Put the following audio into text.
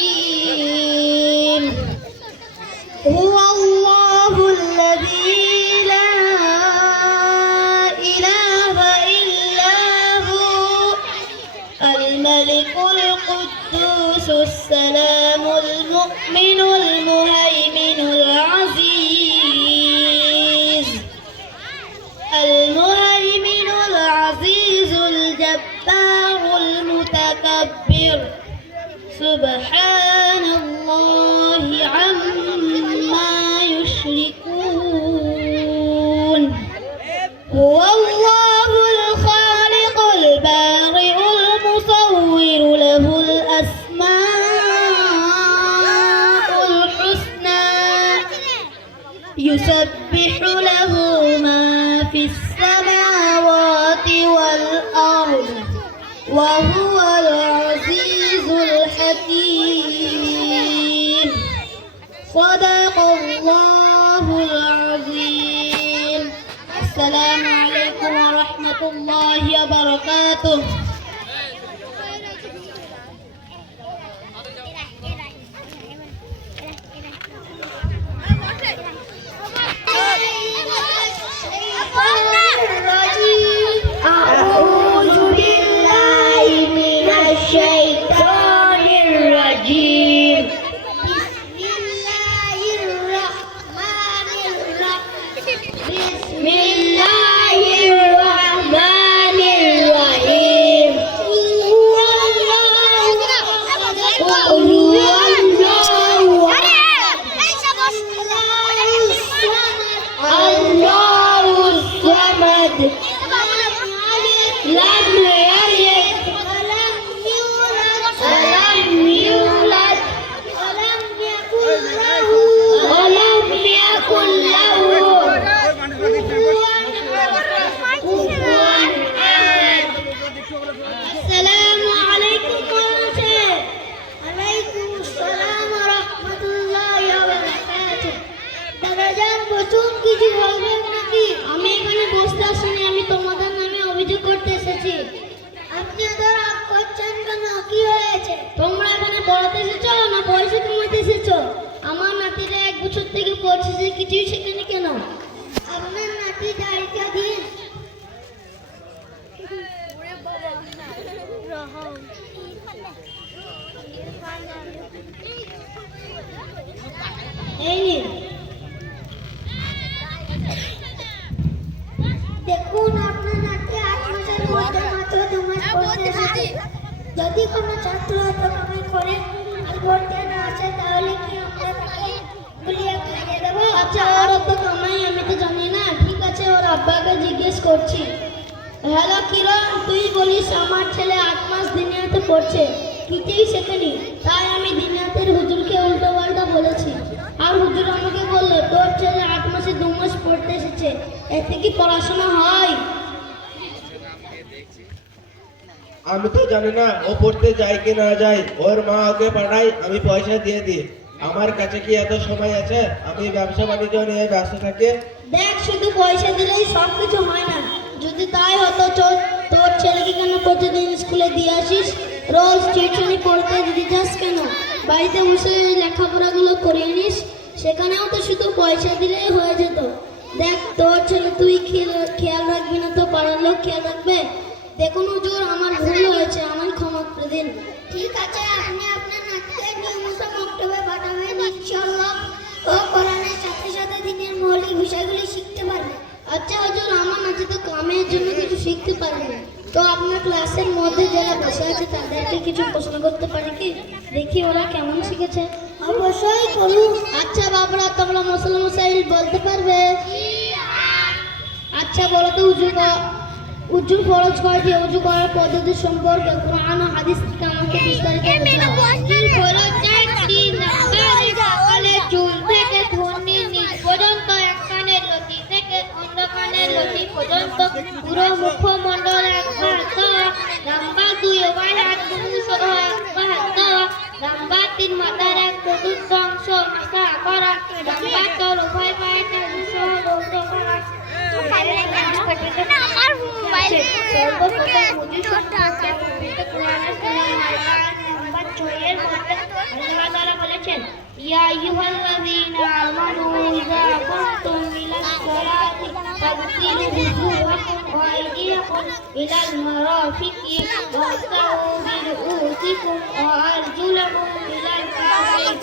الرحيم هو الله الذي لا إله إلا هو الملك القدوس السلام المؤمن المهيمن العزيز الجبار المتكبر سبحان الله عما يشركون هو الله الخالق البارئ المصور له الأسماء الحسنى يسبح له ما في السماوات والأرض وهو العزيز الحكيم صدق الله العظيم. السلام عليكم ورحمة الله وبركاته. أعوذ بالله من الشيطان الرجيم. بسم الله الرحمن الرحيم. بسم الله الرحمن الرحيم. هو الله الله الصمد لم يلد ولم يولد ولم يكن له كفوا أحد. السلام عليكم وعليكم السلام ورحمة الله وبركاته. দাদাজান প্রচুর কিছু বলবেন নাকি? আমি এখানে বসতে আসিনি, আমি তোমাদের নামে অভিযোগ করতে এসেছি। আপনি এত রাগ করছেন কেন? কি হয়েছে? তোমরা এখানে পড়াতে এসেছো না পয়সা কামাতে এসেছো? আমার নাতিরা 1 বছর থেকে পড়ছে, যে কিছুই শেখেনি কেন? আপনার নাতি দাঁড়িয়ে দিন। এই নিন। দেখুন, আপনার নাতি 8 মাসের মধ্যে মাত্র 2 মাস পড়তে এসেছে। যদি কোনো ছাত্র এত কামাই করে আর পড়তে না আসে, তাহলে কি আমরা তাকে গুলিয়ে খাইয়ে দেবো? আচ্ছা, ওর তো কামাই আমি তো জানি না। ঠিক আছে, ওর আব্বাকে জিজ্ঞেস করছি। হ্যালো কিরণ, তুই বলিস আমার ছেলে 8 মাস দিনিয়াতে পড়ছে, কিছুই শেখেনি। তাই আমি দিনিয়াতের হুজুরকে উল্টো পাল্টা বলেছি। আর হুজুর আমাকে বললো তোর ছেলে 8 মাসে 2 মাস পড়তে এসেছে, এতে কি পড়াশোনা হয়? আমি তো জানি না ও পড়তে যায় কি না যায়। ওর মা ওকে পাঠায়, আমি পয়সা দিয়ে দিই। আমার কাছে কি এত সময় আছে? আমি ব্যবসা বাণিজ্য নিয়ে ব্যস্ত থাকি। দেখ, শুধু পয়সা দিলেই সব কিছু হয় না। যদি তাই হতো, তোর ছেলেকে কেন প্রতিদিন স্কুলে দিয়ে আসিস? রোজ টিউশনি পড়তে দিতে যাস কেন? বাড়িতে বসে লেখাপড়াগুলো করিয়ে নিস, সেখানেও তো শুধু পয়সা দিলেই হয়ে যেত। দেখ, তোর ছেলে তুই খেয়াল রাখবি না তো পাড়ার লোক খেয়াল রাখবে? দেখুন হুজুর, আমার ভুল হয়েছে, আমার ক্ষমা করে দিন। ঠিক আছে, আপনি আপনার নাতিকে নিয়মিত মক্তবে পাঠাবেন, ইনশাআল্লাহ ও কোরআনের সাথে সাথে দিনের মৌলিক বিষয়গুলি শিখতে পারবে। আচ্ছা হুজুর, আমার নাতি তো কামের জন্য কিছু শিখতে পারবে না, তো আপনার ক্লাসের মধ্যে যারা বসে আছে তাদেরকে কিছু প্রশ্ন করতে পারি কি? দেখি ওরা কেমন শিখেছে। অবশ্যই করুন। আচ্ছা বাবরা, তোমরা মশলা মশাইল বলতে পারবে? আচ্ছা বলো তো, উজু ফরজ কয়টি? উজু করার পদ্ধতি সম্পর্কে কোরআন ও হাদিস থেকে আমাকে বিস্তারিত ফরজ 4টি। সকালে চুল থেকে ধুনির নিচ পর্যন্ত, এক কানের লতি থেকে অন্য কানের লতি পর্যন্ত, পুরো মুখমণ্ডল এক হাত, লম্বা 2 উভয় হাত সহ এক হাত, লম্বা 3 মাথার 1/4 অংশ মাথা করা, লম্বা 4 উভয় পায়ের সহ দৌড় করা। সর্বপ্রথম আল্লাহ তাআলা বলেছেন ইয়া আইয়ুহাল্লাযীনা আমানু ইযা কুমতুম ইলাস সালাতি ফাগসিলু wujuhakum ওয়া আইদিয়াকুম ইলাল মারাফিকি ওয়াগসিলু বিরুউসিকুম ওয়া আরজুলাকুম ইলাল কাবাইন